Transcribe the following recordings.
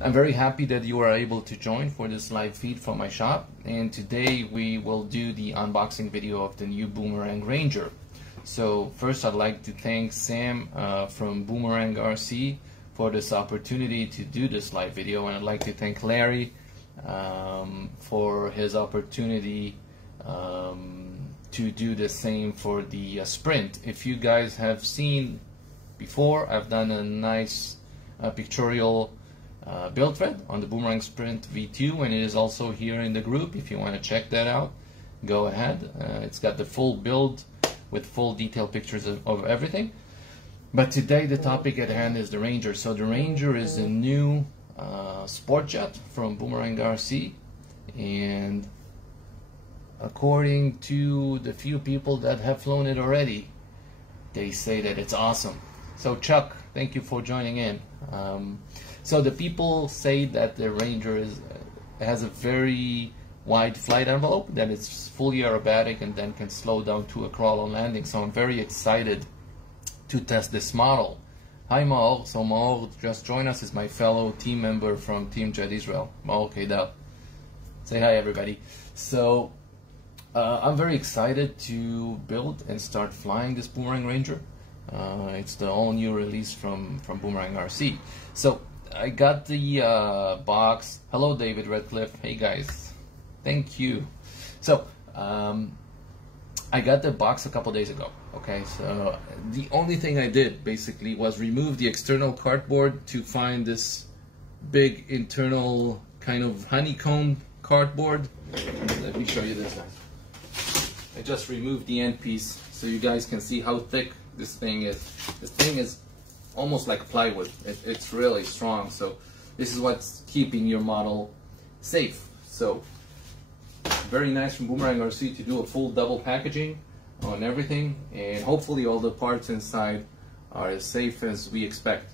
I'm very happy that you are able to join for this live feed from my shop, and today we will do the unboxing video of the new Boomerang Ranger. So first I'd like to thank Sam from Boomerang RC for this opportunity to do this live video, and I'd like to thank Larry for his opportunity to do the same for the Sprint. If you guys have seen before, I've done a nice pictorial build thread on the Boomerang Sprint V2, and it is also here in the group. If you want to check that out, go ahead. It's got the full build with full detailed pictures of everything. But today the topic at hand is the Ranger. So the Ranger is a new sport jet from Boomerang RC, and according to the few people that have flown it already, they say that it's awesome. So Chuck, thank you for joining in. So the people say that the Ranger has a very wide flight envelope, that it's fully aerobatic and then can slow down to a crawl on landing. So I'm very excited to test this model. Hi Maor. So Maor just joined us, is my fellow team member from Team Jet Israel. Maor Keidal. Say hi everybody. So I'm very excited to build and start flying this Boomerang Ranger. It's the all new release from Boomerang RC. So I got the box. Hello David Redcliffe. Hey guys, thank you. So I got the box a couple days ago. Okay, so the only thing I did basically was remove the external cardboard to find this big internal kind of honeycomb cardboard. Let me show you this, guys. I just removed the end piece so you guys can see how thick this thing is. This thing is almost like plywood. It's really strong. So this is what's keeping your model safe. So very nice from Boomerang RC to do a full double packaging on everything, and hopefully all the parts inside are as safe as we expect.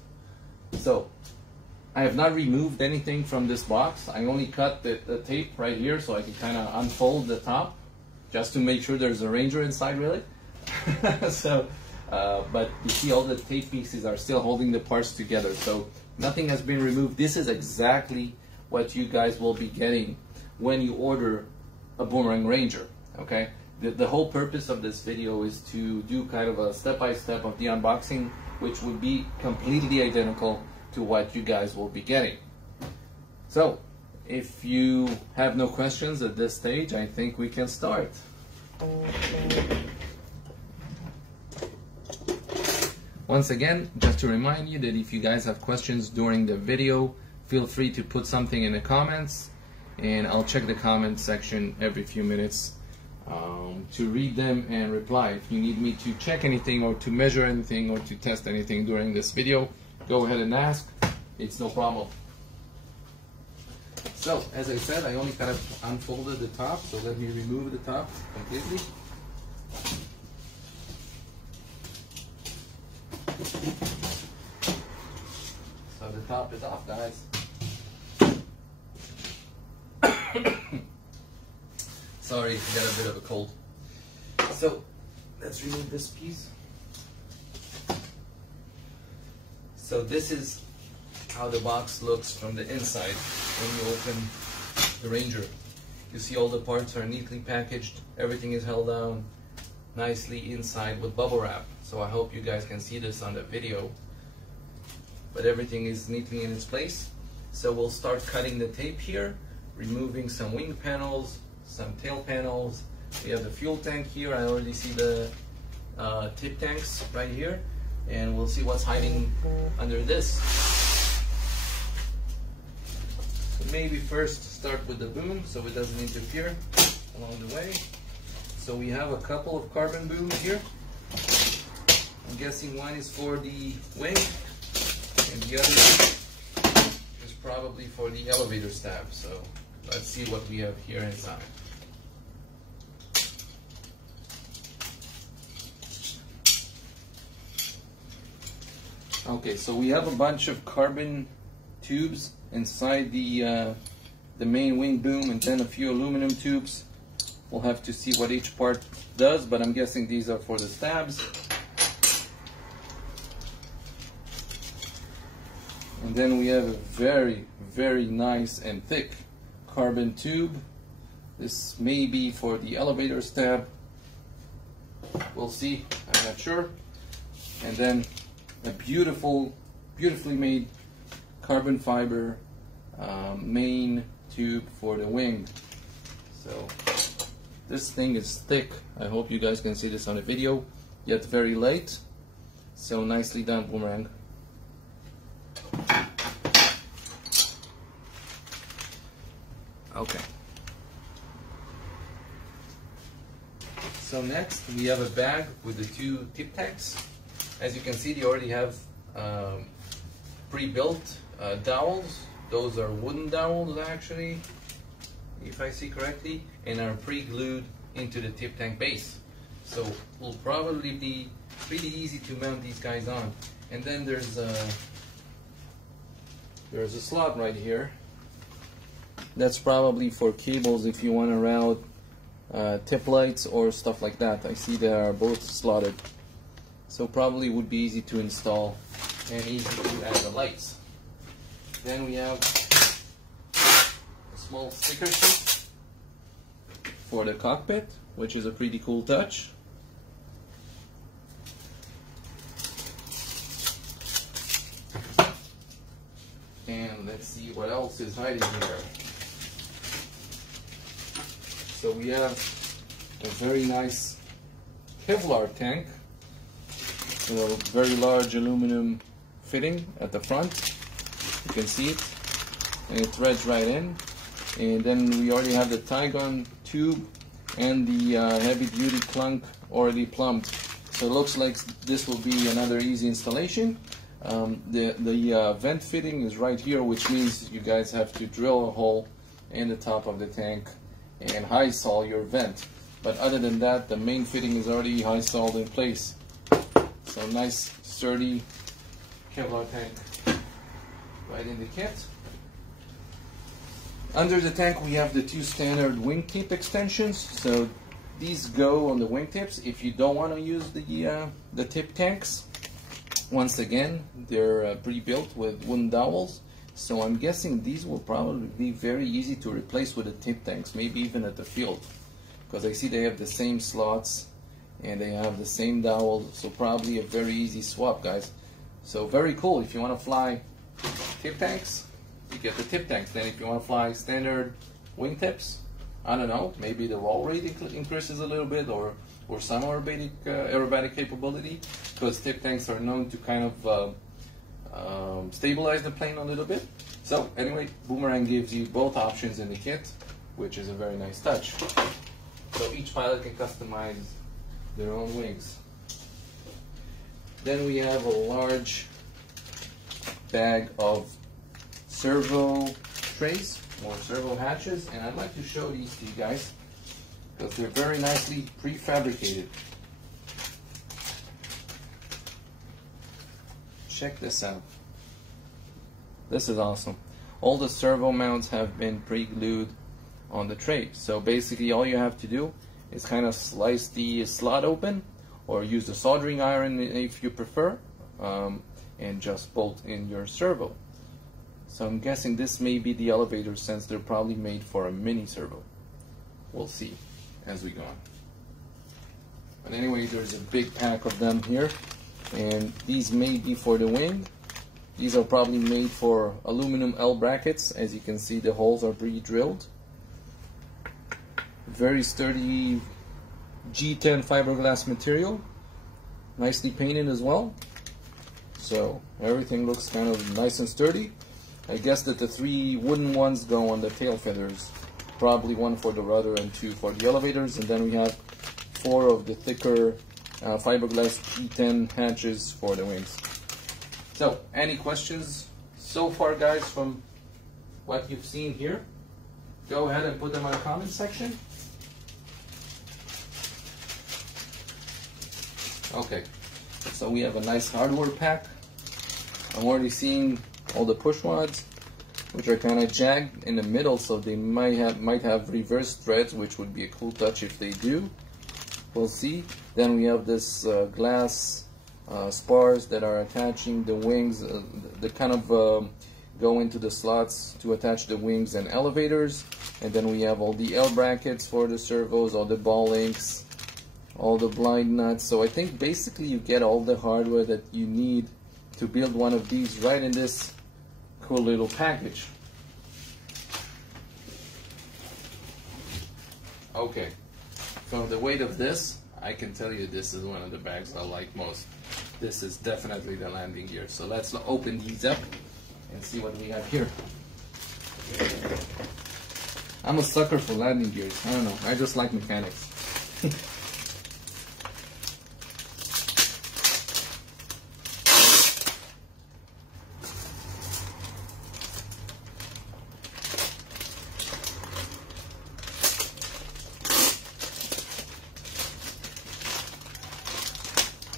So I have not removed anything from this box. I only cut the tape right here so I can kind of unfold the top just to make sure there's a Ranger inside, really. So but you see all the tape pieces are still holding the parts together, so nothing has been removed. This is exactly what you guys will be getting when you order a Boomerang Ranger. Okay, the whole purpose of this video is to do kind of a step-by-step of the unboxing, which would be completely identical to what you guys will be getting. So if you have no questions at this stage, I think we can start. Once again, just to remind you that if you guys have questions during the video, feel free to put something in the comments, and I'll check the comment section every few minutes to read them and reply. If you need me to check anything or to measure anything or to test anything during this video, go ahead and ask. It's no problem. So, as I said, I only kind of unfolded the top, so let me remove the top completely. So the top is off, guys. Sorry, I got a bit of a cold. So let's remove this piece. So this is how the box looks from the inside when you open the Ranger. You see all the parts are neatly packaged. Everything is held down nicely inside with bubble wrap. So I hope you guys can see this on the video, but everything is neatly in its place. So we'll start cutting the tape here, removing some wing panels, some tail panels. We have the fuel tank here. I already see the tip tanks right here, and we'll see what's hiding under this. So maybe first start with the boom so it doesn't interfere along the way. So we have a couple of carbon booms here. I'm guessing one is for the wing, and the other is probably for the elevator stab. So let's see what we have here inside. Okay, so we have a bunch of carbon tubes inside the main wing boom, and then a few aluminum tubes. We'll have to see what each part does, but I'm guessing these are for the stabs. And then we have a very, very nice and thick carbon tube. This may be for the elevator tab. We'll see, I'm not sure. And then a beautifully made carbon fiber main tube for the wing. So this thing is thick. I hope you guys can see this on the video, yet very light. So nicely done, Boomerang. Okay. So next we have a bag with the two tip tacks. As you can see, they already have pre-built dowels. Those are wooden dowels actually, if I see correctly, and are pre-glued into the tip tank base. So will probably be pretty easy to mount these guys on. And then there's a slot right here. That's probably for cables if you want to route tip lights or stuff like that. I see they are both slotted. So probably would be easy to install and easy to add the lights. Then we have a small sticker sheet for the cockpit, which is a pretty cool touch. And let's see what else is hiding here. So we have a very nice Kevlar tank with a very large aluminum fitting at the front. You can see it, and it threads right in. And then we already have the tie gun tube and the heavy duty clunk already plumbed. So it looks like this will be another easy installation. The vent fitting is right here, which means you guys have to drill a hole in the top of the tank and high sol your vent. But other than that, the main fitting is already high soled in place. So nice sturdy Kevlar tank right in the kit. Under the tank we have the two standard wingtip extensions. So these go on the wingtips if you don't want to use the tip tanks. Once again, they're pre-built with wooden dowels. So I'm guessing these will probably be very easy to replace with the tip tanks, maybe even at the field. Because I see they have the same slots and they have the same dowels, so probably a very easy swap, guys. So very cool. If you want to fly tip tanks, you get the tip tanks. Then if you want to fly standard wingtips, I don't know, maybe the roll rate increases a little bit, or some aerobatic capability, because tip tanks are known to kind of stabilize the plane a little bit. So anyway, Boomerang gives you both options in the kit, which is a very nice touch. So each pilot can customize their own wings. Then we have a large bag of servo trays or servo hatches, and I'd like to show these to you guys because they're very nicely prefabricated. Check this out. This is awesome. All the servo mounts have been pre-glued on the tray. So basically all you have to do is kind of slice the slot open, or use the soldering iron if you prefer, and just bolt in your servo. So I'm guessing this may be the elevator, since they're probably made for a mini servo. We'll see as we go on. But anyway, there's a big pack of them here, and these may be for the wing. These are probably made for aluminum L brackets. As you can see, the holes are pre-drilled. Very sturdy G10 fiberglass material, nicely painted as well. So everything looks kind of nice and sturdy. I guess that the 3 wooden ones go on the tail feathers, probably 1 for the rudder and 2 for the elevators, and then we have 4 of the thicker fiberglass G10 hatches for the wings. So any questions so far, guys, from what you've seen here? Go ahead and put them in the comment section. Okay, so we have a nice hardware pack. I'm already seeing all the push rods, which are kind of jagged in the middle, so they might have reverse threads, which would be a cool touch if they do. We'll see. Then we have this glass spars that are attaching the wings, that kind of go into the slots to attach the wings and elevators. And then we have all the L brackets for the servos, all the ball links, all the blind nuts. So I think basically you get all the hardware that you need to build one of these right in this cool little package. Okay, from the weight of this, I can tell you this is one of the bags I like most. This is definitely the landing gear. So let's open these up and see what we have here. I'm a sucker for landing gears. I don't know, I just like mechanics.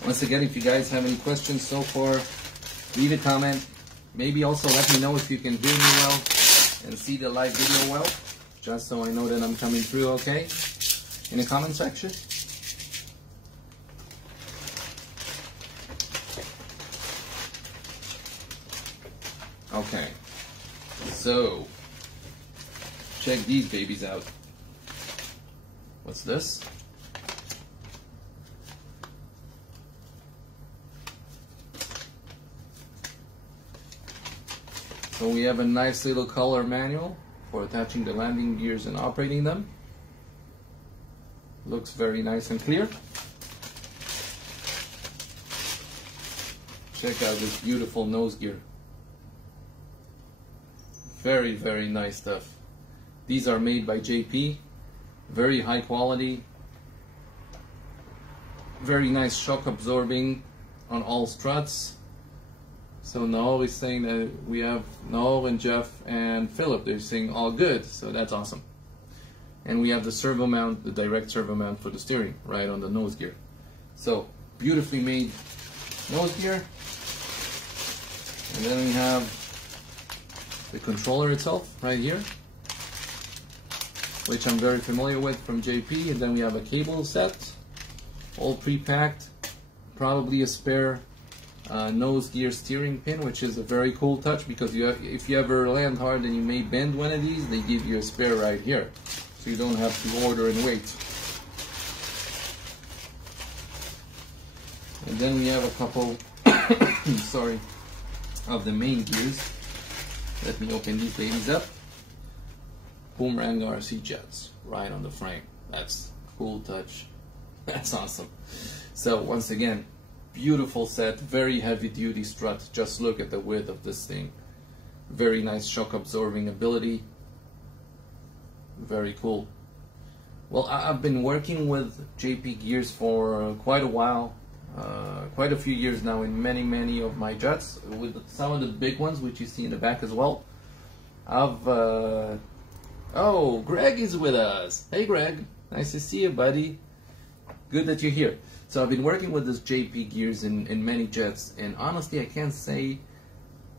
Once again, if you guys have any questions so far, leave a comment. Maybe also let me know if you can hear me well and see the live video well, just so I know that I'm coming through okay in the comment section. Okay, so check these babies out. What's this? So we have a nice little color manual for attaching the landing gears and operating them. Looks very nice and clear. Check out this beautiful nose gear. Very, very nice stuff. These are made by JP. Very high quality. Very nice shock absorbing on all struts. So Noel is saying that we have Noel and Jeff and Philip, they're saying all good, so that's awesome. And we have the servo mount, the direct servo mount for the steering, right on the nose gear. So, beautifully made nose gear. And then we have the controller itself, right here, which I'm very familiar with from JP. And then we have a cable set, all pre-packed, probably a spare nose gear steering pin, which is a very cool touch, because if you ever land hard and you may bend one of these, they give you a spare right here, so you don't have to order and wait. And then we have a couple sorry, of the main gears. Let me open these babies up. Boomerang RC jets right on the frame. That's a cool touch. That's awesome. So once again, beautiful set, very heavy duty strut. Just look at the width of this thing. Very nice shock absorbing ability. Very cool. Well, I've been working with JP gears for quite a while, quite a few years now, in many of my jets, with some of the big ones which you see in the back as well. Oh, Greg is with us. Hey Greg, nice to see you, buddy. Good that you're here. So I've been working with this JP gears in many jets, and honestly I can't say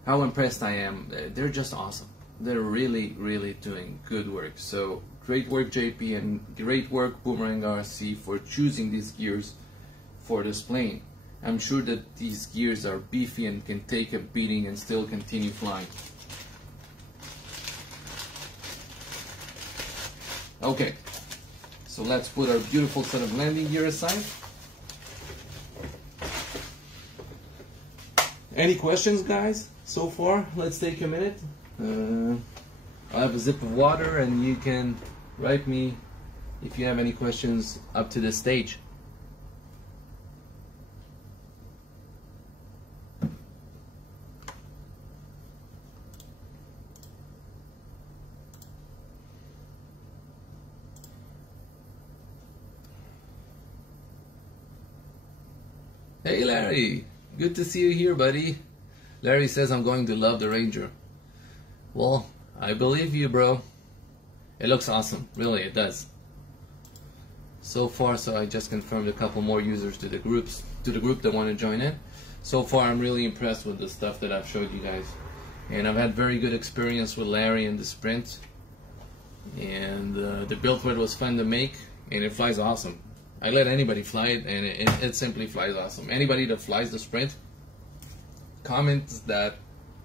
how impressed I am. They're just awesome. They're really doing good work. So great work JP, and great work Boomerang RC for choosing these gears for this plane. I'm sure that these gears are beefy and can take a beating and still continue flying. Okay, so let's put our beautiful set of landing gear aside. Any questions, guys, so far? Let's take a minute. I have a sip of water, and you can write me if you have any questions up to this stage. Hey Larry, good to see you here, buddy. Larry says I'm going to love the Ranger. Well, I believe you, bro. It looks awesome, really, it does. So far, so I just confirmed a couple more users to the group that want to join in. So far, I'm really impressed with the stuff that I've showed you guys, and I've had very good experience with Larry and the Sprint, and the build kit was fun to make, and it flies awesome. I let anybody fly it, and it simply flies awesome. Anybody that flies the Sprint comments that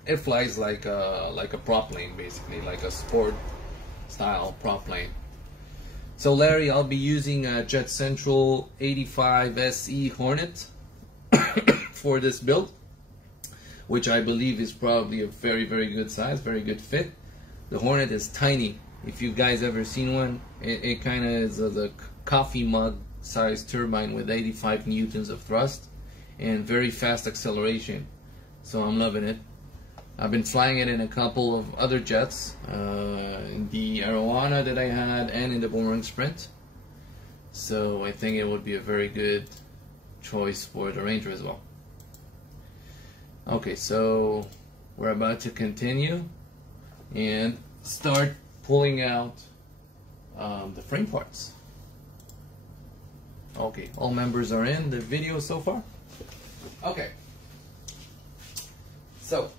it flies like a prop plane, basically, like a sport style prop plane. So Larry, I'll be using a Jet Central 85 SE Hornet for this build, which I believe is probably a very, very good size, very good fit. The Hornet is tiny. If you guys ever seen one, it kind of is a coffee mug sized turbine with 85 newtons of thrust and very fast acceleration. So I'm loving it. I've been flying it in a couple of other jets, in the Arowana that I had and in the Boomerang Sprint. So I think it would be a very good choice for the Ranger as well. Okay, so we're about to continue and start pulling out the frame parts. Okay, all members are in the video so far? Okay. So,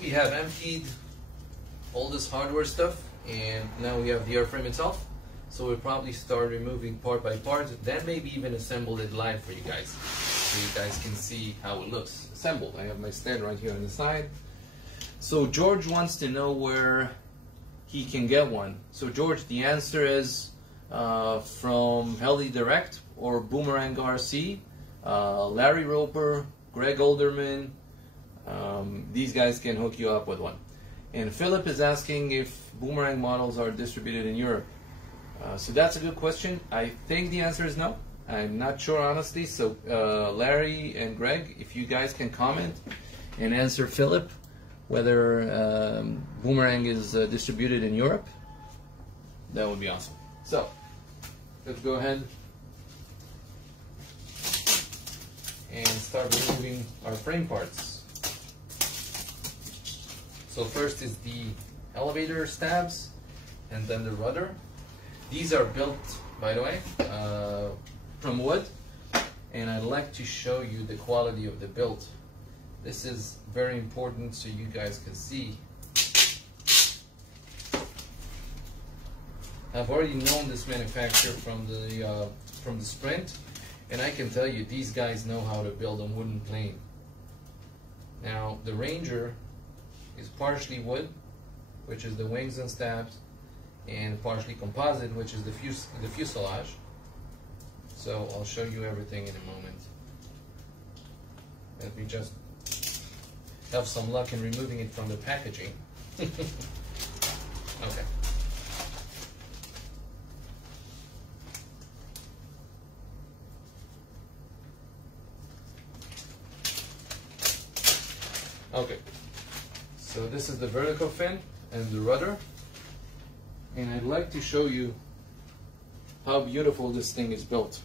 we have emptied all this hardware stuff, and now we have the airframe itself. So we'll probably start removing part by part, then maybe even assemble it live for you guys, so you guys can see how it looks assembled. I have my stand right here on the side. So George wants to know where he can get one. So George, the answer is from Heli Direct or Boomerang RC, Larry Roper, Greg Olderman. These guys can hook you up with one. And Philip is asking if Boomerang models are distributed in Europe. So that's a good question. I think the answer is no. I'm not sure, honestly. So Larry and Greg, if you guys can comment and answer Philip whether Boomerang is distributed in Europe, that would be awesome. So let's go ahead and start removing our frame parts. So first is the elevator stabs and then the rudder. These are built, by the way, from wood, and I'd like to show you the quality of the build. This is very important so you guys can see. I've already known this manufacturer from the Sprint, and I can tell you these guys know how to build a wooden plane. Now the Ranger is partially wood, which is the wings and stabs, and partially composite, which is the fuselage. So I'll show you everything in a moment. Let me just have some luck in removing it from the packaging. Okay. Okay. So this is the vertical fin and the rudder. And I'd like to show you how beautiful this thing is built.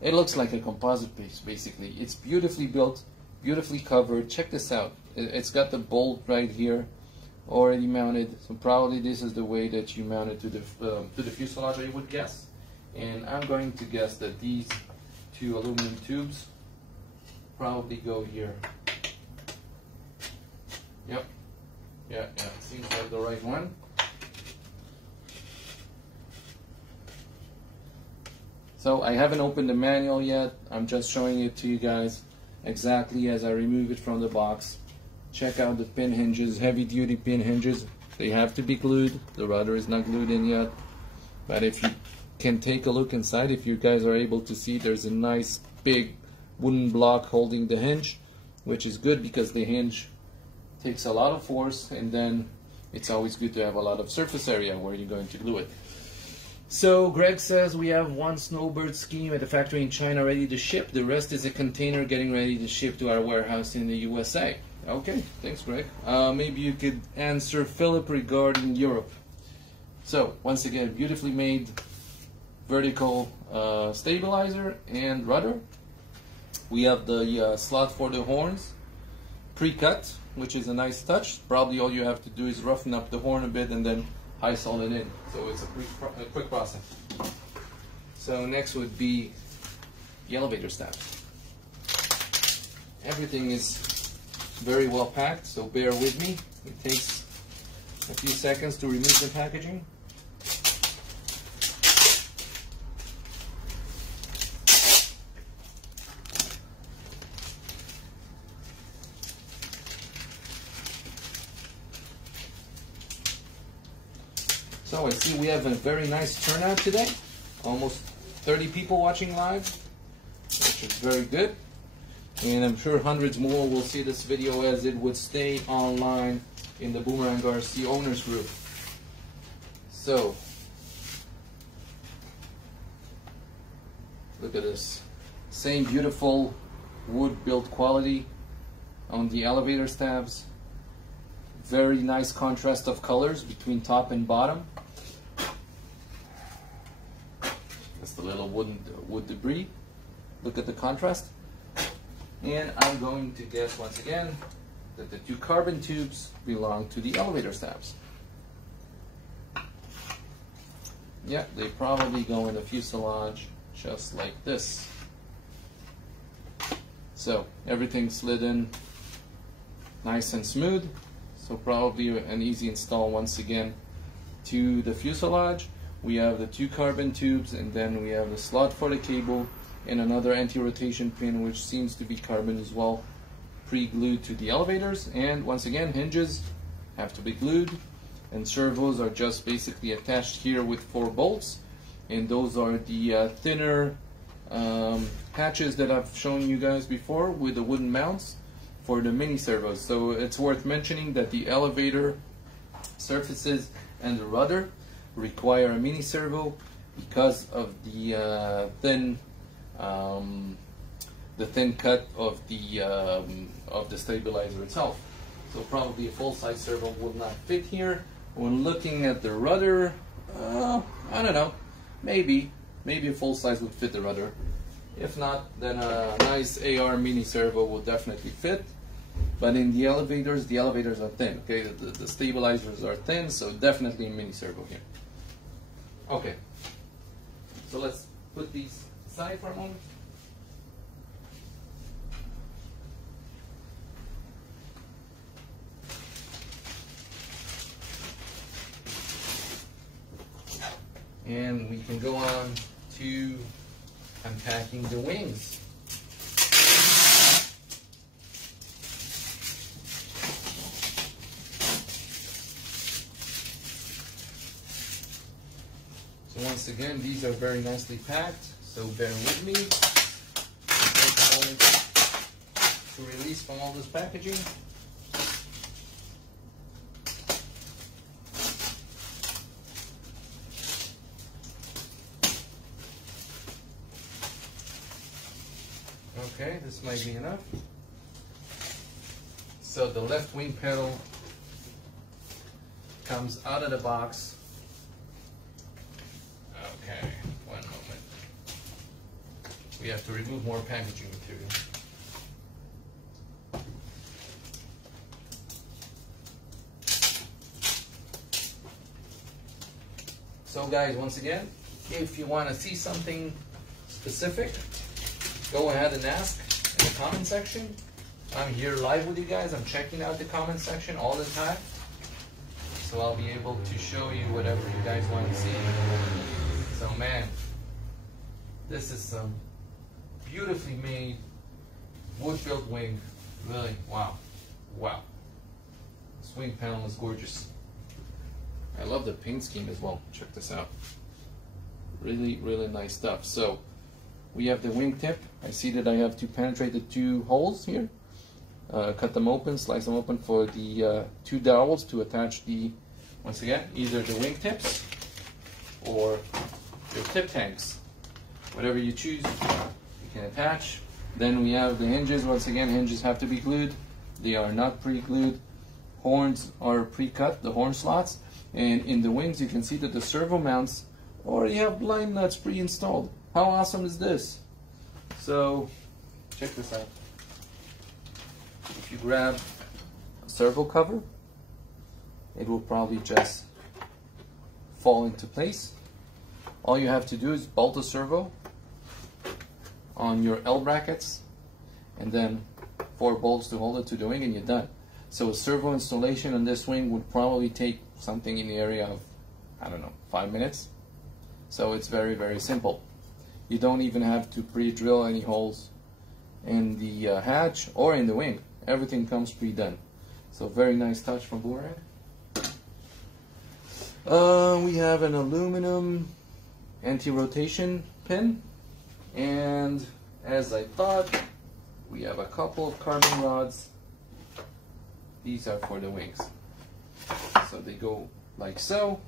It looks like a composite piece, basically. It's beautifully built, beautifully covered. Check this out. It's got the bolt right here, already mounted. So probably this is the way that you mount it to the fuselage, I would guess. And I'm going to guess that these two aluminum tubes probably go here. Yep. Yeah, it seems like the right one. So I haven't opened the manual yet. I'm just showing it to you guys exactly as I remove it from the box. Check out the pin hinges, heavy duty pin hinges. They have to be glued. The rudder is not glued in yet. But if you can take a look inside, if you guys are able to see, there's a nice big wooden block holding the hinge, which is good because the hinge takes a lot of force, and then it's always good to have a lot of surface area where you're going to glue it. So Greg says we have one Snowbird scheme at the factory in China ready to ship. The rest is a container getting ready to ship to our warehouse in the USA. Okay, thanks Greg. Maybe you could answer Philip regarding Europe. So once again, beautifully made vertical stabilizer and rudder. We have the slot for the horns pre-cut, which is a nice touch. Probably all you have to do is roughen up the horn a bit and then high sol it in. So it's a quick process. So next would be the elevator stabs. Everything is very well packed, so bear with me. It takes a few seconds to remove the packaging. So I see we have a very nice turnout today. Almost 30 people watching live, which is very good. And I'm sure hundreds more will see this video as it would stay online in the Boomerang RC owners group. So, look at this. Same beautiful wood build quality on the elevator stabs. Very nice contrast of colors between top and bottom. Just a little wood debris. Look at the contrast. And I'm going to guess once again that the two carbon tubes belong to the elevator stabs. Yeah, they probably go in the fuselage just like this. So everything slid in nice and smooth. So probably an easy install once again to the fuselage. We have the two carbon tubes, and then we have the slot for the cable and another anti-rotation pin, which seems to be carbon as well, pre-glued to the elevators. And once again, hinges have to be glued, and servos are just basically attached here with 4 bolts, and those are the thinner hatches that I've shown you guys before with the wooden mounts for the mini servos. So it's worth mentioning that the elevator surfaces and the rudder require a mini servo because of the thin cut of the stabilizer itself. So probably a full-size servo would not fit here. When looking at the rudder, I don't know, maybe a full-size would fit the rudder. If not, then a nice AR mini servo will definitely fit. But in the elevators are thin. Okay, the stabilizers are thin, so definitely a mini servo here. Okay, so let's put these aside for a moment. And we can go on to unpacking the wings. So once again, these are very nicely packed, so bear with me. Take a moment to release from all this packaging. Okay, this might be enough. So the left wing pedal comes out of the box. Okay, one moment. We have to remove more packaging material. So guys, once again, if you want to see something specific, go ahead and ask in the comment section. I'm here live with you guys. I'm checking out the comment section all the time. So I'll be able to show you whatever you guys want to see. So man, this is some beautifully made wood-built wing. Really, wow, wow. This wing panel is gorgeous. I love the paint scheme as well. Check this out. Really, really nice stuff. So we have the wingtip. I see that I have to penetrate the 2 holes here. Cut them open, slice them open for the 2 dowels to attach the, once again, either the wingtips or your tip tanks. Whatever you choose, you can attach. Then we have the hinges. Once again, hinges have to be glued. They are not pre-glued. Horns are pre-cut, the horn slots. And in the wings, you can see that the servo mounts already have blind nuts pre-installed. How awesome is this? So, check this out. If you grab a servo cover, it will probably just fall into place. All you have to do is bolt a servo on your L brackets and then 4 bolts to hold it to the wing, and you're done. So a servo installation on this wing would probably take something in the area of, I don't know, 5 minutes. So it's very, very simple. You don't even have to pre-drill any holes in the hatch or in the wing. Everything comes pre-done. So very nice touch from Boomerang. We have an aluminum anti-rotation pin, and as I thought, we have a couple of carbon rods. These are for the wings. So they go like so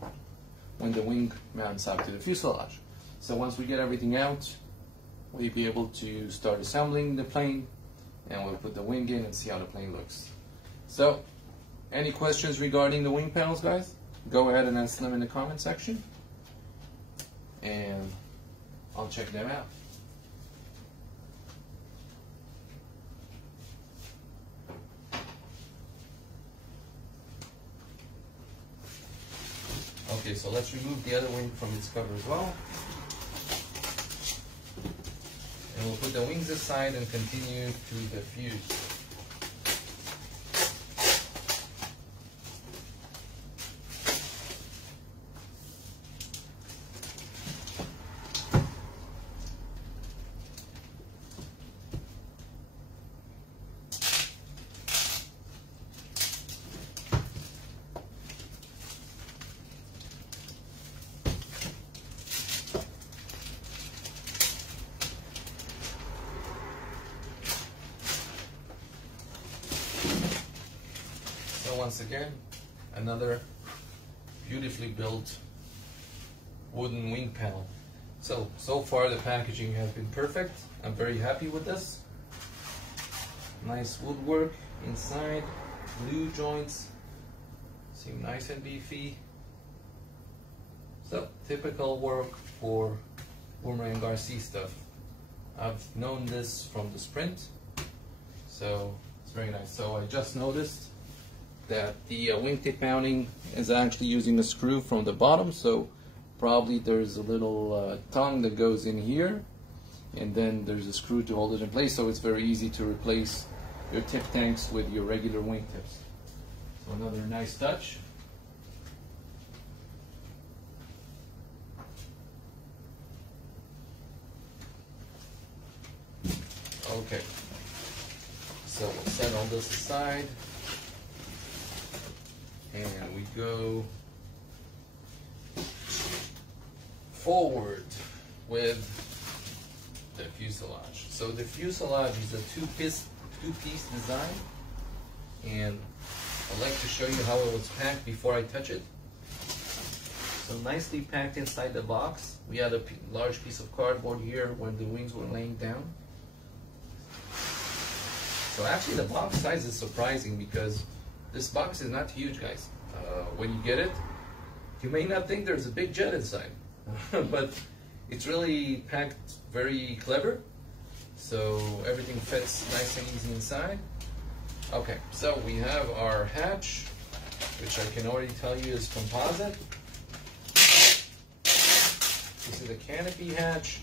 when the wing mounts up to the fuselage. So once we get everything out, we'll be able to start assembling the plane, and we'll put the wing in and see how the plane looks. So, any questions regarding the wing panels, guys? Go ahead and ask them in the comment section, and I'll check them out. Okay, so let's remove the other wing from its cover as well. And we'll put the wings aside and continue to the fuse. Once again, another beautifully built wooden wing panel. So far the packaging has been perfect. I'm very happy with this. Nice woodwork inside, glue joints seem nice and beefy. So typical work for Boomerang RC stuff. I've known this from the Sprint, so it's very nice. So I just noticed that the wingtip mounting is actually using a screw from the bottom, so probably there's a little tongue that goes in here, and then there's a screw to hold it in place, so it's very easy to replace your tip tanks with your regular wingtips. So another nice touch. Okay, so we'll set all this aside. And we go forward with the fuselage. So the fuselage is a two-piece design, and I'd like to show you how it was packed before I touch it. So nicely packed inside the box. We had a large piece of cardboard here when the wings were laying down. So actually the box size is surprising because this box is not huge, guys. When you get it, you may not think there's a big jet inside, but it's really packed very clever. So everything fits nice and easy inside. Okay, so we have our hatch, which I can already tell you is composite. This is a Canopy Hatch.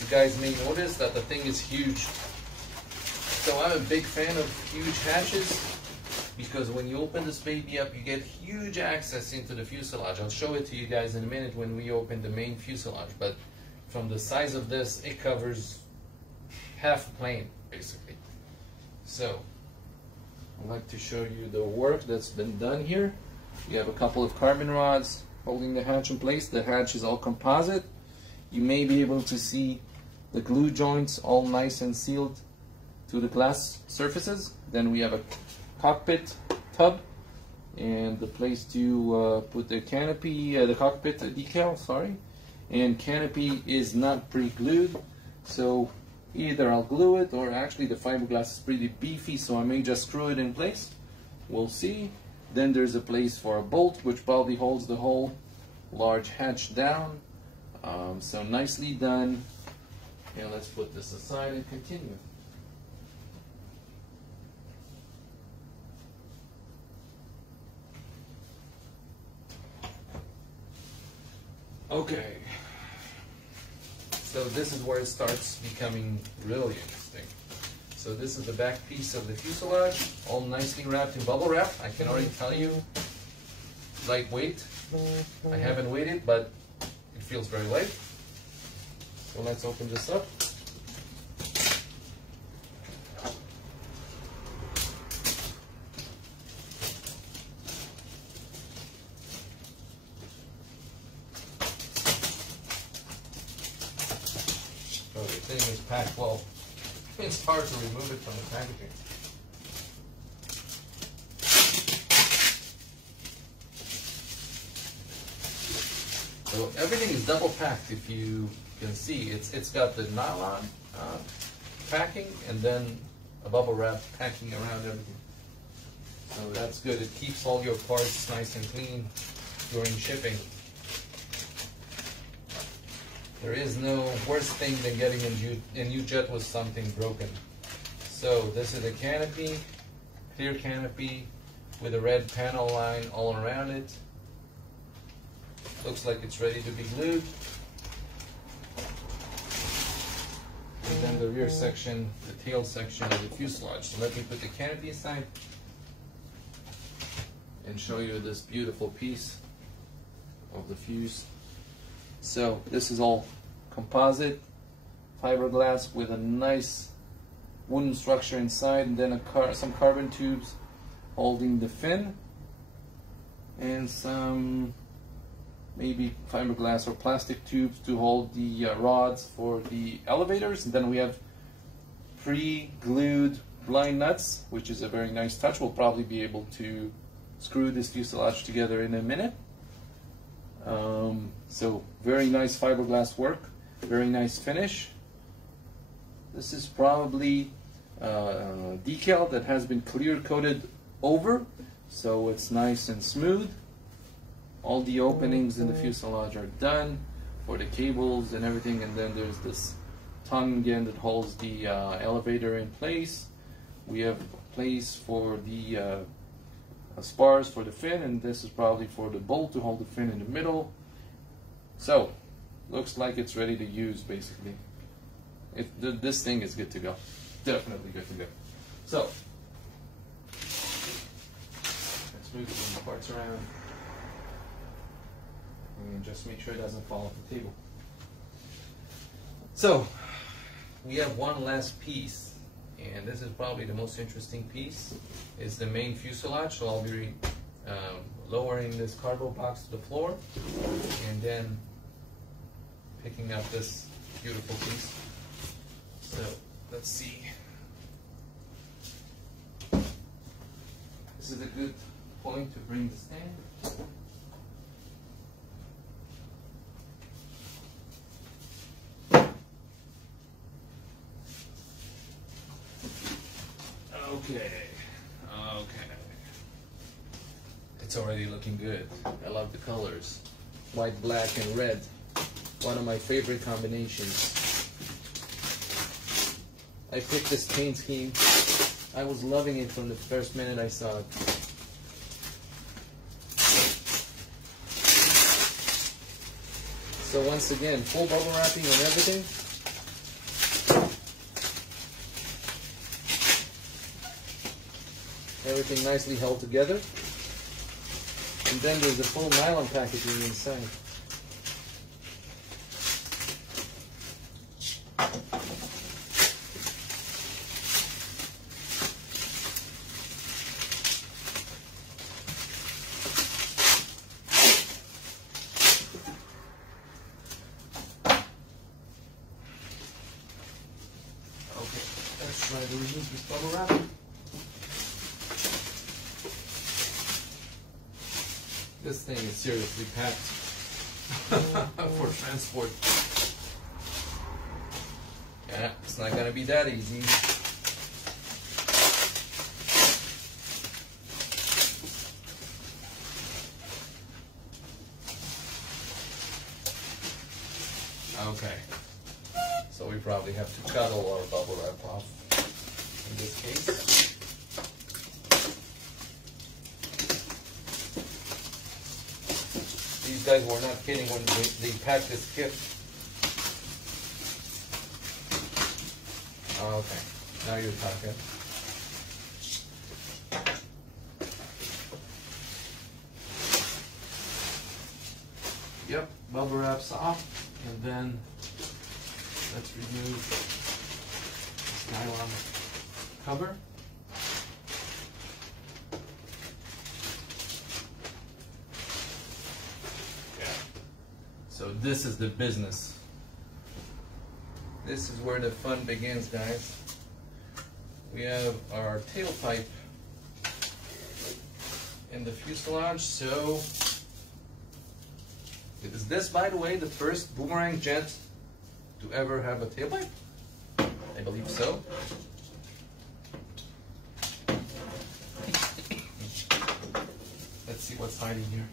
You guys may notice that the thing is huge. So I'm a big fan of huge hatches, because when you open this baby up, you get huge access into the fuselage. I'll show it to you guys in a minute when we open the main fuselage, but from the size of this, it covers half a plane, basically. So, I'd like to show you the work that's been done here. We have a couple of carbon rods holding the hatch in place. The hatch is all composite. You may be able to see the glue joints all nice and sealed to the glass surfaces. Then we have a cockpit tub and the place to put the canopy, the cockpit decal, sorry. And canopy is not pre-glued, so either I'll glue it, or actually the fiberglass is pretty beefy, so I may just screw it in place. We'll see. Then there's a place for a bolt, which probably holds the whole large hatch down. So nicely done. And let's put this aside and continue. Okay, so this is where it starts becoming really interesting. So this is the back piece of the fuselage, all nicely wrapped in bubble wrap. I can already tell you, lightweight. I haven't weighed it, but it feels very light. So let's open this up. packed well. It's hard to remove it from the packaging. So everything is double packed. If you can see, it's got the nylon packing and then a bubble wrap packing around everything. So that's good. It keeps all your parts nice and clean during shipping. There is no worse thing than getting a new jet with something broken. So this is a canopy, clear canopy with a red panel line all around it. Looks like it's ready to be glued. And then the rear section, the tail section of the fuselage. So let me put the canopy aside and show you this beautiful piece of the fuse. So this is all composite fiberglass with a nice wooden structure inside, and then some carbon tubes holding the fin, and some maybe fiberglass or plastic tubes to hold the rods for the elevators. And then we have pre-glued blind nuts, which is a very nice touch. We'll probably be able to screw this fuselage together in a minute. So very nice fiberglass work, very nice finish. This is probably decal that has been clear coated over, so it's nice and smooth. All the openings in the fuselage are done for the cables and everything, and then there's this tongue again that holds the elevator in place. We have a place for the spars for the fin, and this is probably for the bolt to hold the fin in the middle. So looks like it's ready to use basically. This thing is good to go, definitely good to go. So let's move some parts around and just make sure it doesn't fall off the table. So we have one last piece, and this is probably the most interesting piece. Is the main fuselage. So I'll be lowering this cardboard box to the floor and then picking up this beautiful piece. So let's see. This is a good point to bring the stand. Okay. It's already looking good. I love the colors. White, black, and red. One of my favorite combinations. I picked this paint scheme. I was loving it from the first minute I saw it. So once again, full bubble wrapping and everything. Everything nicely held together. And then there's the full nylon packaging inside. Okay, let's try to remove this bubble wrap. This thing is seriously packed for transport. Yeah, it's not gonna be that easy. Okay, so we probably have to cut all our bubble wrap off in this case. These guys were not kidding when they packed this kit. Okay, now you're talking. Yep, bubble wraps off, and then let's remove this nylon cover. So this is the business. this is where the fun begins, guys. We have our tailpipe in the fuselage. So is this, by the way, the first Boomerang jet to ever have a tailpipe? I believe so. Let's see what's hiding here.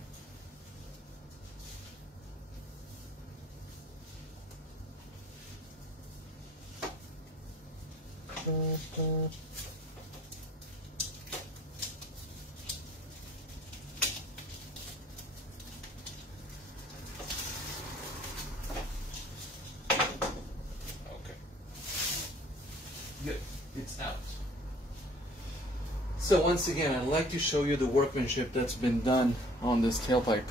Good, it's out. So once again, I'd like to show you the workmanship that's been done on this tailpipe.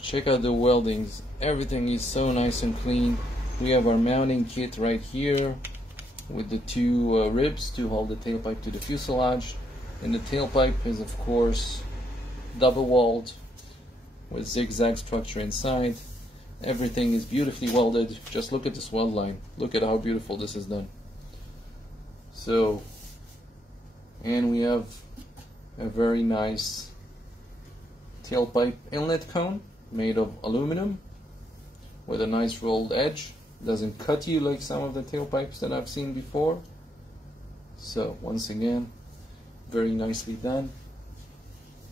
Check out the weldings. Everything is so nice and clean. We have our mounting kit right here with the two ribs to hold the tailpipe to the fuselage. And the tailpipe is, of course, double walled with zigzag structure inside. Everything is beautifully welded. Just look at this weld line. Look at how beautiful this is done. So, and we have a very nice tailpipe inlet cone made of aluminum with a nice rolled edge. Doesn't cut you like some of the tailpipes that I've seen before. So once again, very nicely done.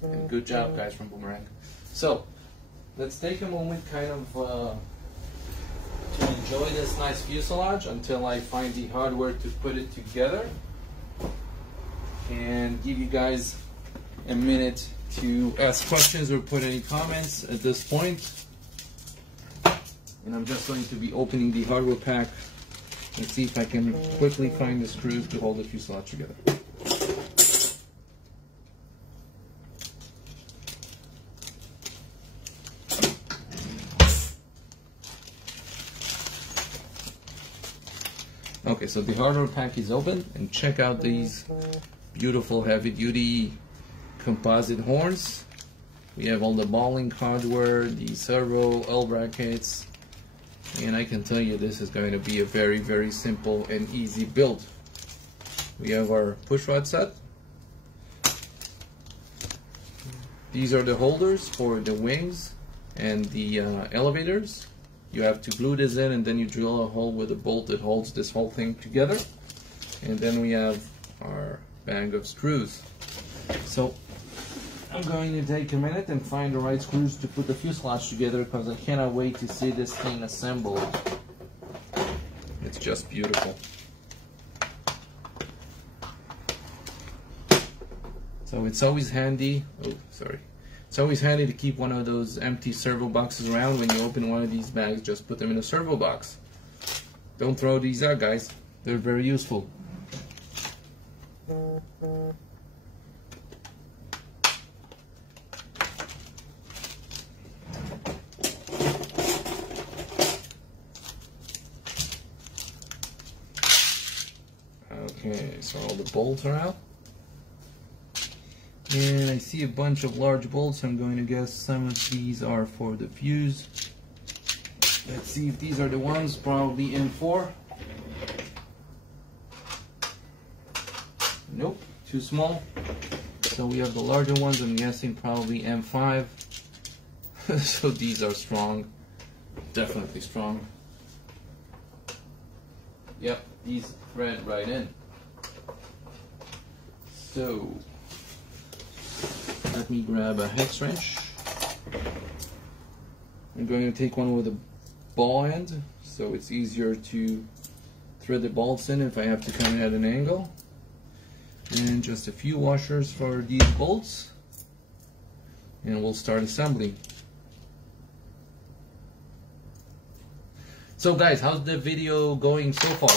And good job, guys, from Boomerang. So let's take a moment kind of to enjoy this nice fuselage until I find the hardware to put it together, and give you guys a minute to ask questions or put any comments at this point. And I'm just going to be opening the hardware pack and see if I can quickly find the screws to hold the fuselage together. Okay, so the hardware pack is open, and check out these beautiful heavy-duty composite horns. We have all the balling hardware, the servo L brackets, and I can tell you this is going to be a very, very simple and easy build. We have our push rod set. These are the holders for the wings and the elevators. You have to glue this in, and then you drill a hole with a bolt that holds this whole thing together. And then we have our bag of screws. So I'm going to take a minute and find the right screws to put the fuselage together, because I cannot wait to see this thing assembled. It's just beautiful. So it's always handy. Oh, sorry. It's always handy to keep one of those empty servo boxes around. When you open one of these bags, just put them in a servo box. Don't throw these out, guys. They're very useful. Okay, so all the bolts are out. And I see a bunch of large bolts. I'm going to guess some of these are for the fuse. Let's see if these are the ones. Probably M4. Nope, too small. So we have the larger ones. I'm guessing probably M5. So these are strong. Definitely strong. Yep, these thread right in. So let me grab a hex wrench. I'm going to take one with a ball end, so it's easier to thread the bolts in if I have to come in at an angle. And just a few washers for these bolts, and we'll start assembling. So guys, how's the video going so far?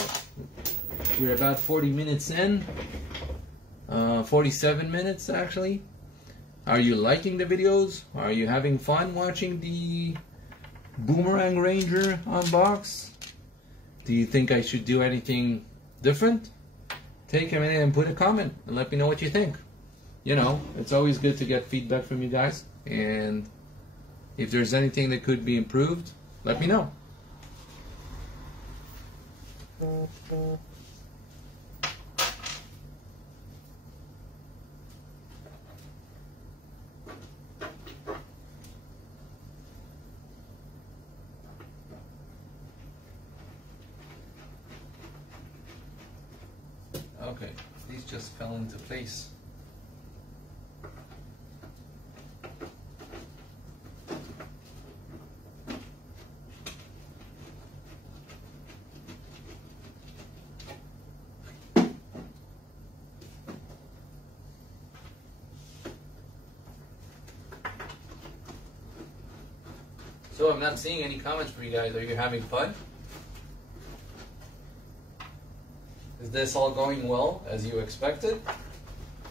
We're about 40 minutes in, 47 minutes actually. Are you liking the videos? Are you having fun watching the Boomerang Ranger unbox? Do you think I should do anything different? Take a minute and put a comment and let me know what you think. You know, it's always good to get feedback from you guys, and if there's anything that could be improved, let me know. Okay, these just fell into place. So I'm not seeing any comments from you guys. Are you having fun? Is this all going well as you expected?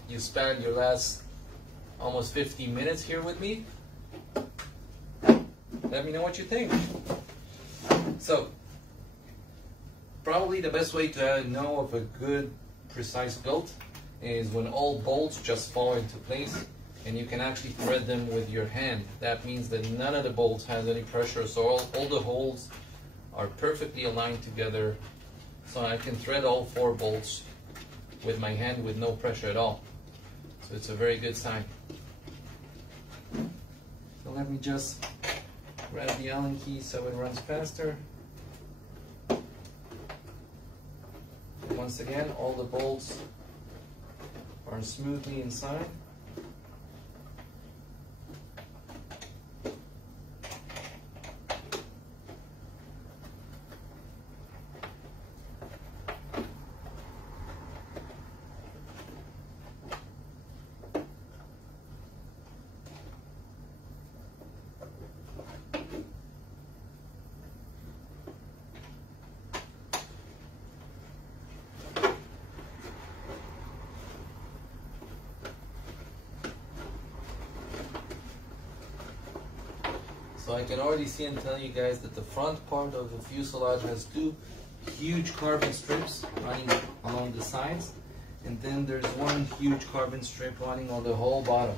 You spent your last almost 50 minutes here with me. Let me know what you think. So, probably the best way to know of a good, precise build is when all bolts just fall into place and you can actually thread them with your hand. That means that none of the bolts has any pressure, so all the holes are perfectly aligned together. So I can thread all 4 bolts with my hand with no pressure at all. So it's a very good sign. So let me just grab the Allen key so it runs faster. Once again, all the bolts are smoothly inside. So I can already see and tell you guys that the front part of the fuselage has 2 huge carbon strips running along the sides, and then there's 1 huge carbon strip running on the whole bottom.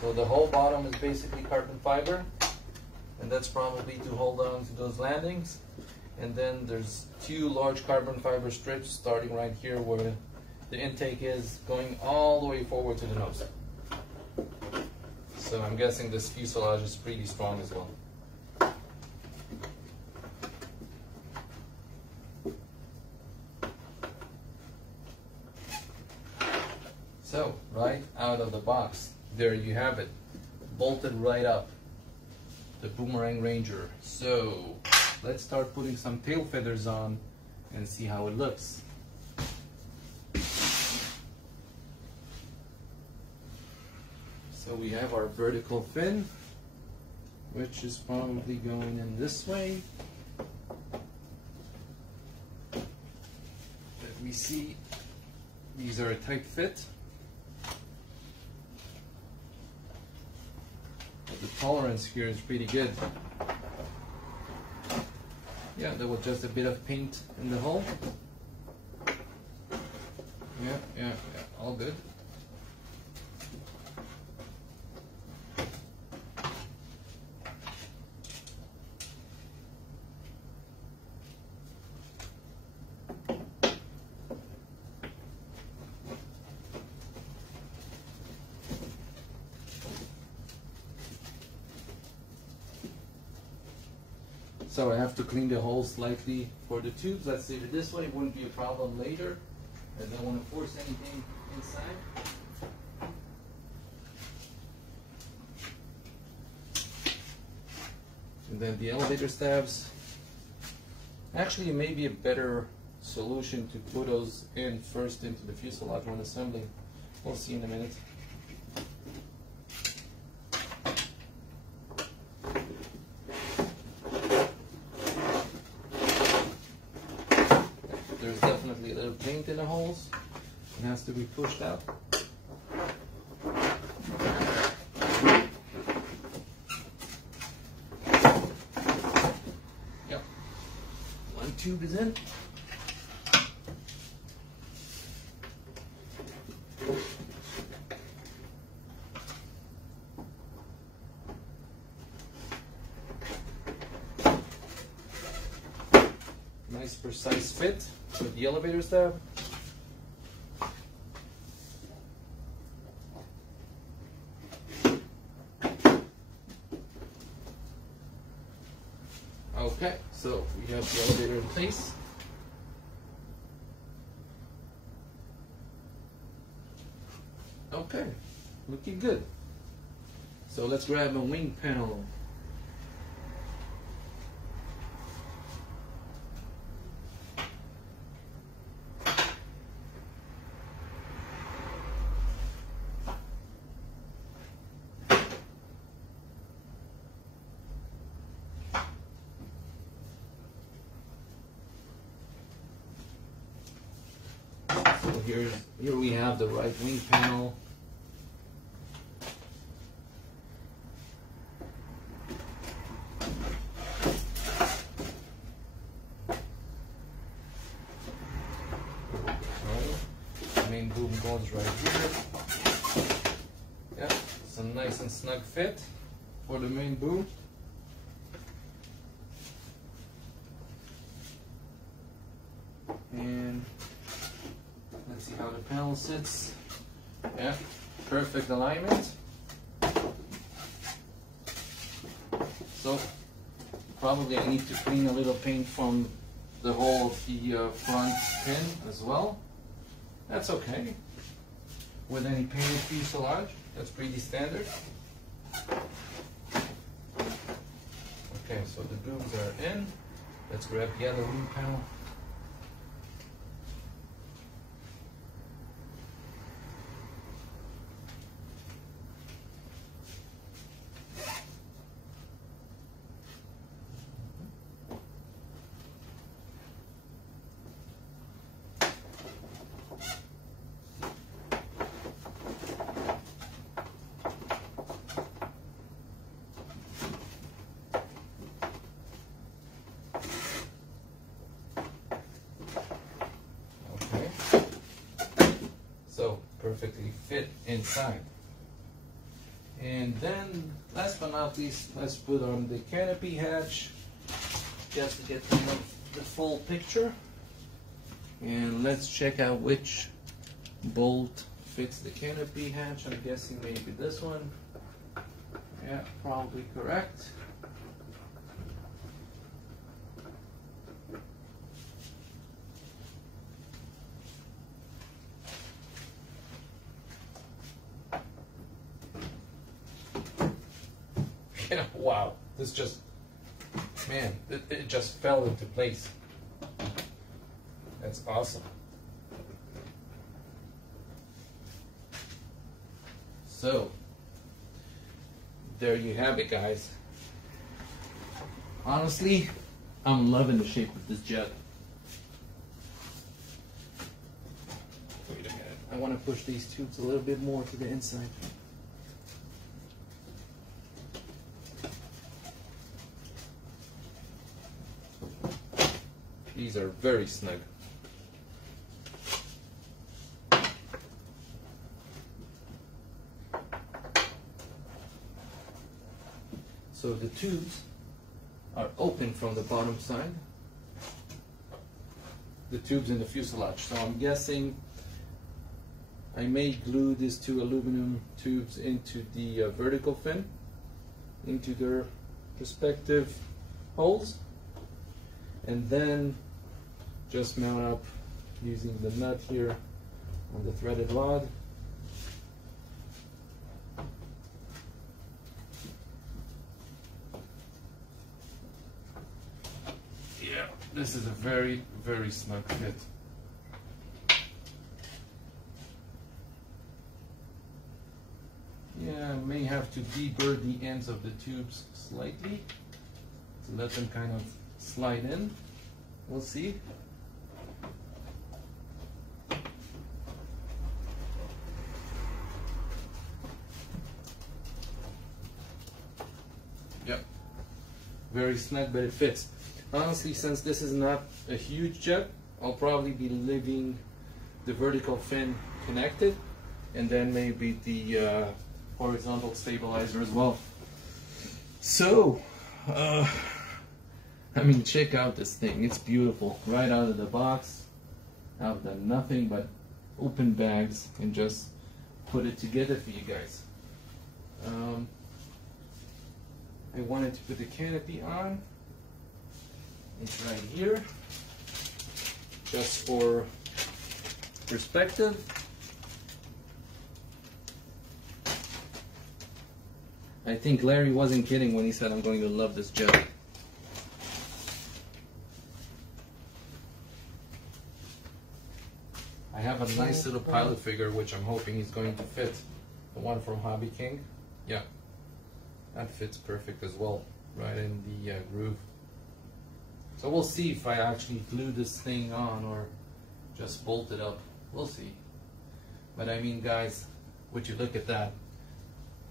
So the whole bottom is basically carbon fiber, and that's probably to hold on to those landings. And then there's 2 large carbon fiber strips starting right here where the intake is, going all the way forward to the nose. So I'm guessing this fuselage is pretty strong as well. So, right out of the box, there you have it, bolted right up, the Boomerang Ranger. So, let's start putting some tail feathers on and see how it looks. So we have our vertical fin, which is probably going in this way. Let me see, these are a tight fit. But the tolerance here is pretty good. Yeah, there was just a bit of paint in the hole. Yeah, all good. So I have to clean the hole slightly for the tubes. Let's leave it this way. It wouldn't be a problem later. I don't want to force anything inside. And then the elevator stabs. Actually, it may be a better solution to put those in first into the fuselage when assembling. We'll see in a minute. Paint in the holes. It has to be pushed out. Yep. 1 tube is in. Nice for size fit with the elevator stab. Okay, so we have the elevator in place. Okay, looking good. So let's grab a wing panel. So here we have the right wing panel. Main boom goes right here. Yeah, it's a nice and snug fit for the main boom. And let's see how the panel sits. Yeah, perfect alignment. So probably I need to clean a little paint from the whole of the front pin as well. That's okay. With any painted fuselage, that's pretty standard. Okay, so the booms are in. Let's grab the other wing panel. Perfectly fit inside. And then, last but not least, let's put on the canopy hatch just to get the full picture. And let's check out which bolt fits the canopy hatch. I'm guessing maybe this one. Yeah, probably correct. Wow, this just, man, it just fell into place. That's awesome. So, there you have it, guys. Honestly, I'm loving the shape of this jet. Wait a minute, I want to push these tubes a little bit more to the inside. These are very snug. So the tubes are open from the bottom side. The tubes in the fuselage. So I'm guessing I may glue these two aluminum tubes into the vertical fin, into their respective holes, and then just mount up using the nut here on the threaded rod. Yeah, this is a very, very snug fit. Yeah, I may have to deburr the ends of the tubes slightly to let them kind of slide in. We'll see. Yep, very snug, but it fits. Honestly, since this is not a huge jet, I'll probably be leaving the vertical fin connected, and then maybe the horizontal stabilizer as well. So, I mean, check out this thing. It's beautiful. Right out of the box. I've done nothing but open bags and just put it together for you guys. I wanted to put the canopy on. It's right here. Just for perspective. I think Larry wasn't kidding when he said I'm going to love this jet. I have a nice little pilot figure which I'm hoping is going to fit. The one from Hobby King. Yeah, that fits perfect as well, right in the groove. So we'll see if I actually glue this thing on or just bolt it up. We'll see. But I mean, guys, would you look at that?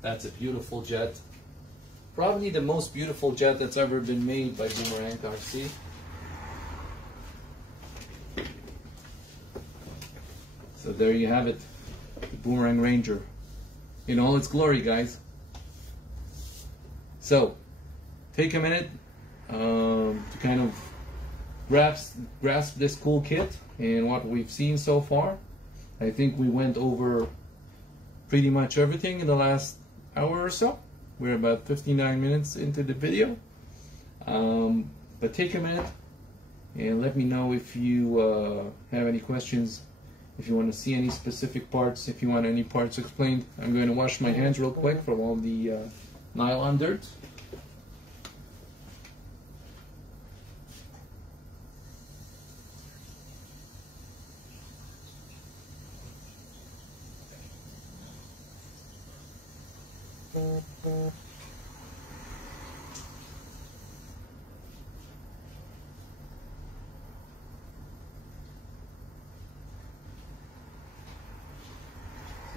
That's a beautiful jet. Probably the most beautiful jet that's ever been made by Boomerang RC. So there you have it, the Boomerang Ranger in all its glory, guys. So take a minute to kind of grasp this cool kit and what we've seen so far. I think we went over pretty much everything in the last hour or so. We're about 59 minutes into the video. But take a minute and let me know if you have any questions, if you want to see any specific parts, if you want any parts explained. I'm going to wash my hands real quick from all the nylon dirt.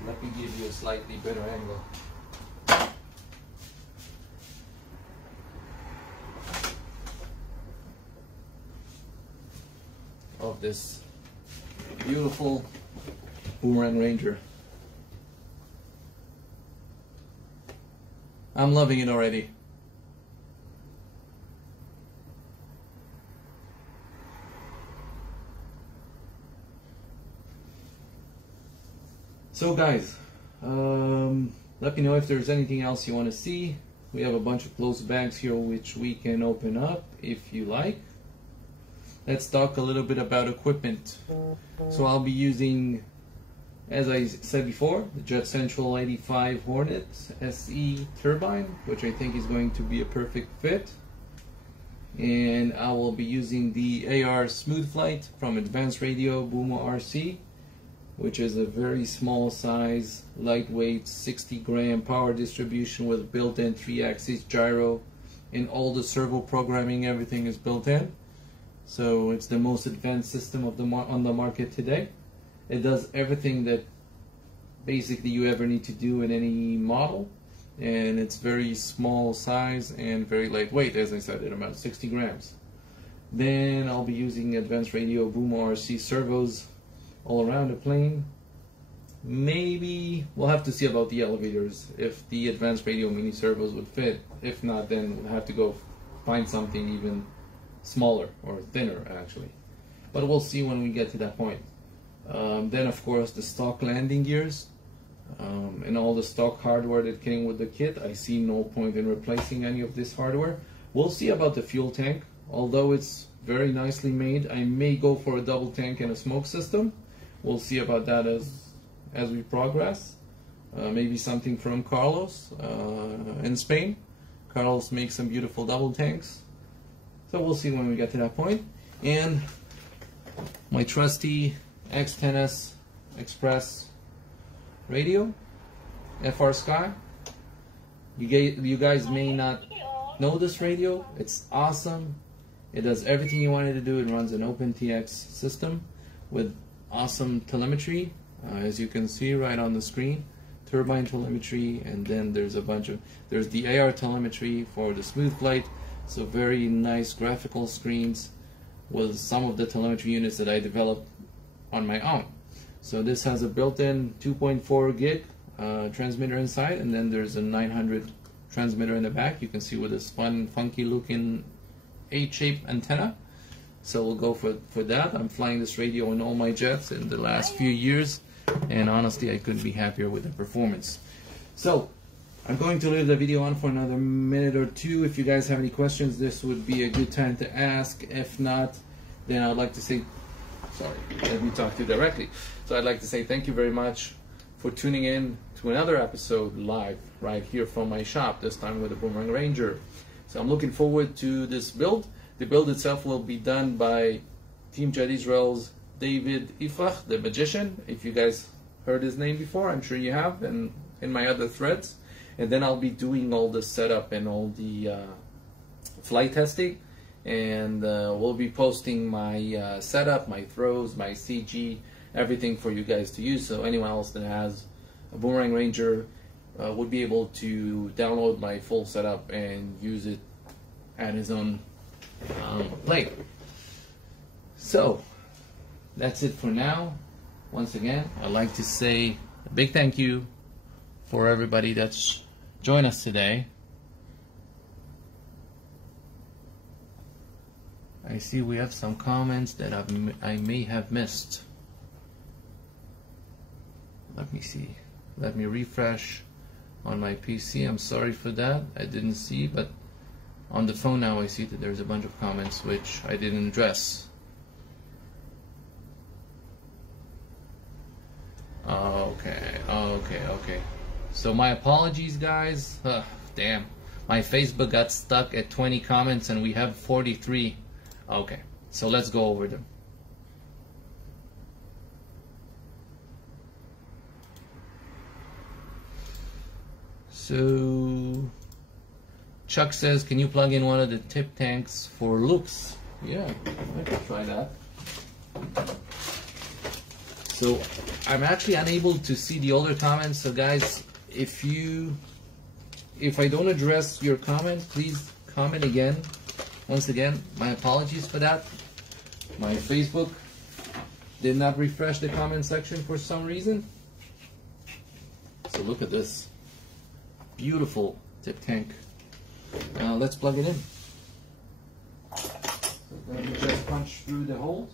Let me give you a slightly better angle. Of this beautiful Boomerang Ranger. I'm loving it already. So guys, let me know if there's anything else you want to see. We have a bunch of closed bags here which we can open up if you like. Let's talk a little bit about equipment. So I'll be using, as I said before, the Jet Central 85 Hornet SE turbine, which I think is going to be a perfect fit. And I will be using the AR Smooth Flight from Advanced Radio Boomer RC, which is a very small size, lightweight, 60-gram power distribution with built-in 3-axis gyro, and all the servo programming, everything is built in. So it's the most advanced system of on the market today. It does everything that basically you ever need to do in any model, and it's very small size and very lightweight, as I said, at about 60 grams. Then I'll be using Advanced Radio Boomer RC servos all around the plane. Maybe we'll have to see about the elevators, if the Advanced Radio mini servos would fit. If not, then we'll have to go find something even smaller or thinner actually, but we'll see when we get to that point. Then of course the stock landing gears and all the stock hardware that came with the kit. I see no point in replacing any of this hardware. We'll see about the fuel tank. Although it's very nicely made, I may go for a double tank and a smoke system. We'll see about that as we progress. Maybe something from Carlos in Spain. Carlos makes some beautiful double tanks. So we'll see when we get to that point. And my trusty X10S Express radio, FR Sky. You guys may not know this radio. It's awesome. It does everything you want it to do. It runs an OpenTX system with awesome telemetry, as you can see right on the screen. Turbine telemetry, and then there's the AR telemetry for the smooth flight. So very nice graphical screens with some of the telemetry units that I developed on my own. So this has a built-in 2.4 gig transmitter inside, and then there's a 900 transmitter in the back. You can see with this fun, funky looking H-shaped antenna. So we'll go for that. I'm flying this radio in all my jets in the last few years, and honestly I couldn't be happier with the performance. So I'm going to leave the video on for another minute or two. If you guys have any questions, this would be a good time to ask. If not, then I'd like to say, sorry, let me talk to you directly. So I'd like to say thank you very much for tuning in to another episode live right here from my shop, this time with the Boomerang Ranger. So I'm looking forward to this build. The build itself will be done by Team Jet Israel's David Ifrach, the magician. If you guys heard his name before, I'm sure you have, and in my other threads. And then I'll be doing all the setup and all the flight testing, and we'll be posting my setup, my throws, my CG, everything for you guys to use. So anyone else that has a Boomerang Ranger would be able to download my full setup and use it at his own plane. So that's it for now. Once again, I'd like to say a big thank you for everybody that's joined us today. I see we have some comments that I may have missed. Let me see. Let me refresh on my PC. I'm sorry for that. I didn't see, but on the phone now I see that there's a bunch of comments which I didn't address. Okay. So my apologies, guys. Damn. My Facebook got stuck at 20 comments and we have 43. Okay, so let's go over them. So Chuck says, can you plug in one of the tip tanks for looks? Yeah, I could try that. So I'm actually unable to see the older comments, so guys, if I don't address your comment, please comment again. Once again, my apologies for that. My Facebook did not refresh the comment section for some reason. So look at this beautiful tip tank. Let's plug it in. So let me just punch through the holes.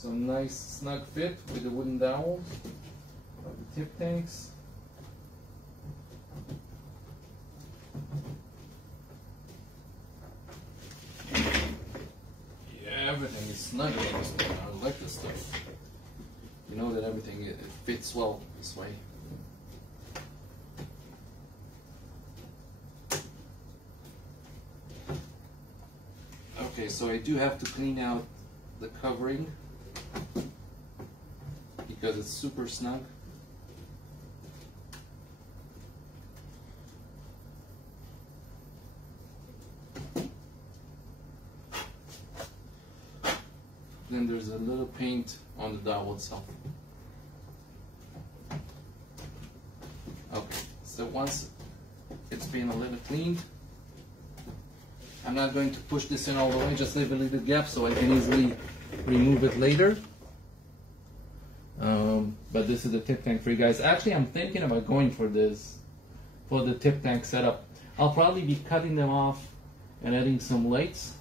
Some nice snug fit with the wooden dowels of the tip tanks. Yeah, everything is snug in this thing. I like this stuff. You know that everything it fits well this way. Okay, so I do have to clean out the covering because it's super snug. Then there's a little paint on the dowel itself. Okay, so once it's been a little cleaned, I'm not going to push this in all the way, just leave a little gap so I can easily remove it later. But this is the tip tank for you guys. Actually, I'm thinking about going for this, for the tip tank setup. I'll probably be cutting them off and adding some lights,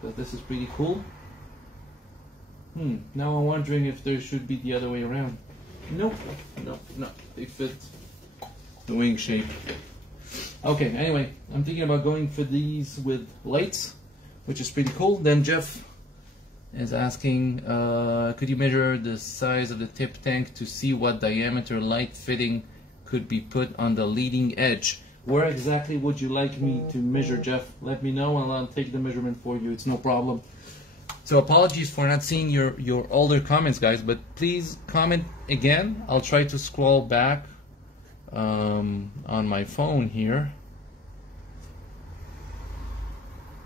but this is pretty cool. Now I'm wondering if there should be the other way around. Nope, no, they fit the wing shape. Okay, anyway, I'm thinking about going for these with lights, which is pretty cool. Then Jeff is asking, could you measure the size of the tip tank to see what diameter light fitting could be put on the leading edge? Where exactly would you like me to measure, Jeff? Let me know and I'll take the measurement for you. It's no problem. So apologies for not seeing your older comments, guys, but please comment again. I'll try to scroll back on my phone here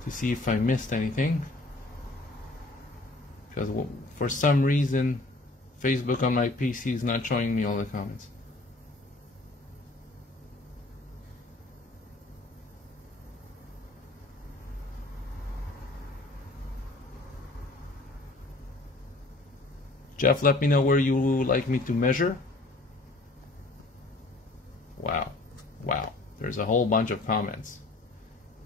to see if I missed anything. because for some reason Facebook on my PC is not showing me all the comments. Jeff, let me know where you would like me to measure. Wow, wow, there's a whole bunch of comments.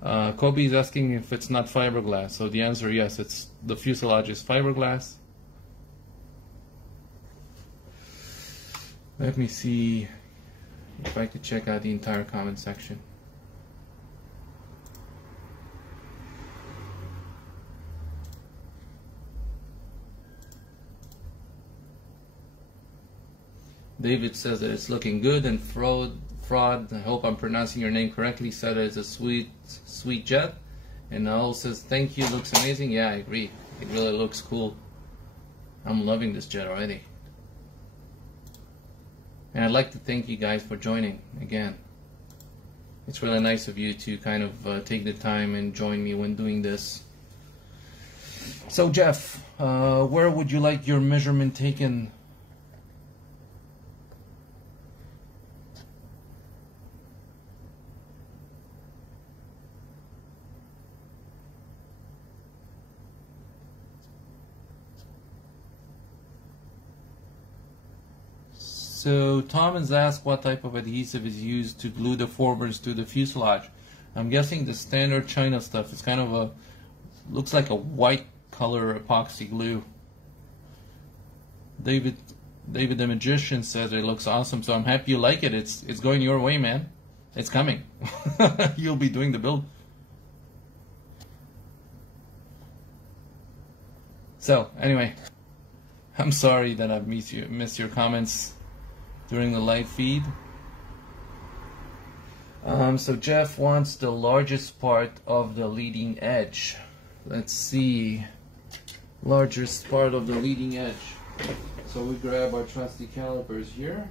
Kobe is asking if it's not fiberglass, so the answer yes, it's the fuselage is fiberglass. Let me see if I could check out the entire comment section. David says that it's looking good, and Fraud, I hope I'm pronouncing your name correctly, said that it's a sweet jet. And Noel says, thank you, looks amazing. Yeah, I agree. It really looks cool. I'm loving this jet already. And I'd like to thank you guys for joining again. It's really nice of you to kind of take the time and join me when doing this. So Jeff, where would you like your measurement taken? So Tom has asked what type of adhesive is used to glue the forwards to the fuselage. I'm guessing the standard China stuff. It's kind of a, looks like a white color epoxy glue. David the Magician says it looks awesome, so I'm happy you like it. It's going your way, man. It's coming. You'll be doing the build. So anyway, I'm sorry that I've missed your comments during the live feed. So Jeff wants the largest part of the leading edge. Let's see, largest part of the leading edge. So we grab our trusty calipers here,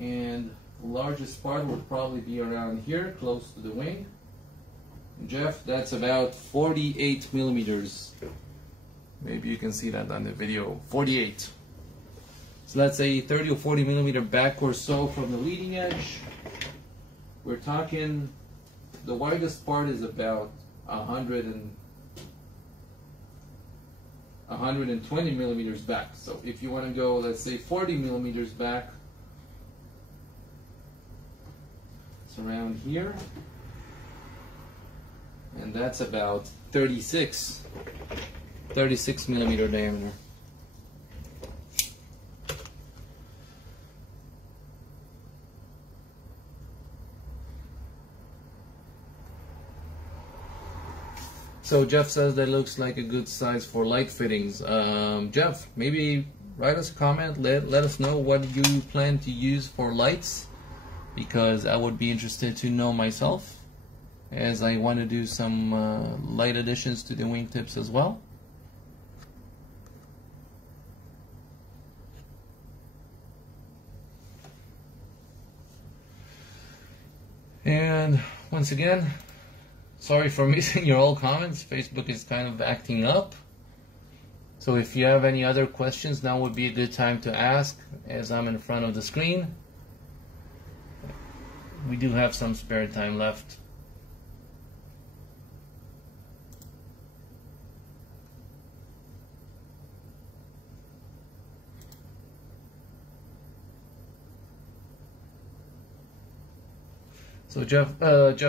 and the largest part would probably be around here, close to the wing. Jeff, that's about 48 millimeters. Maybe you can see that on the video. 48. So let's say 30 or 40 millimeter back or so from the leading edge. We're talking, the widest part is about 120 millimeters back. So if you want to go, let's say 40 millimeters back, it's around here, and that's about 36 millimeter diameter. So Jeff says that looks like a good size for light fittings. Jeff, maybe write us a comment, let us know what you plan to use for lights, because I would be interested to know myself, as I want to do some light additions to the wingtips as well. And once again, sorry for missing your old comments. Facebook is kind of acting up. So if you have any other questions, now would be a good time to ask, as I'm in front of the screen. We do have some spare time left. So Jeff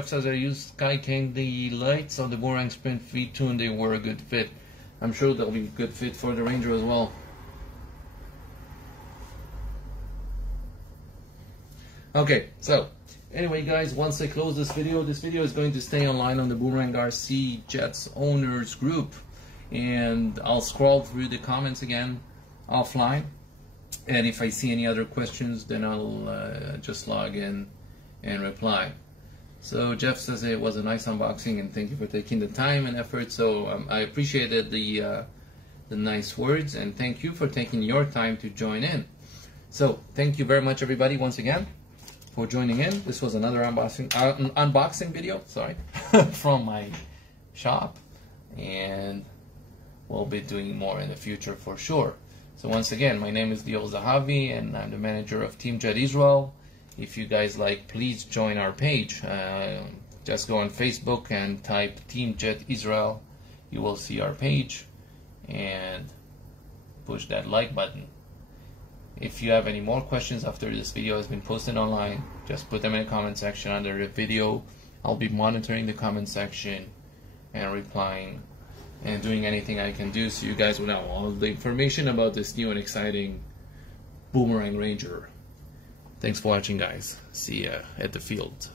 says I used Sky Candy lights on the Boomerang Sprint V2 and they were a good fit. I'm sure they'll be a good fit for the Ranger as well. Okay, so anyway guys, once I close this video is going to stay online on the Boomerang RC Jets owners group, and I'll scroll through the comments again offline, and if I see any other questions, then I'll just log in and reply. So Jeff says it was a nice unboxing and thank you for taking the time and effort. So I appreciated the nice words, and thank you for taking your time to join in. So thank you very much everybody once again for joining in. This was another unboxing video, sorry, from my shop, and we'll be doing more in the future for sure. So once again, my name is Lior Zahavi, and I'm the manager of Team Jet Israel. If you guys like, please join our page. Just go on Facebook and type Team Jet Israel. You will see our page, and push that like button. If you have any more questions after this video has been posted online, just put them in the comment section under the video. I'll be monitoring the comment section and replying and doing anything I can do so you guys will know all the information about this new and exciting Boomerang Ranger. Thanks for watching, guys. See ya at the field.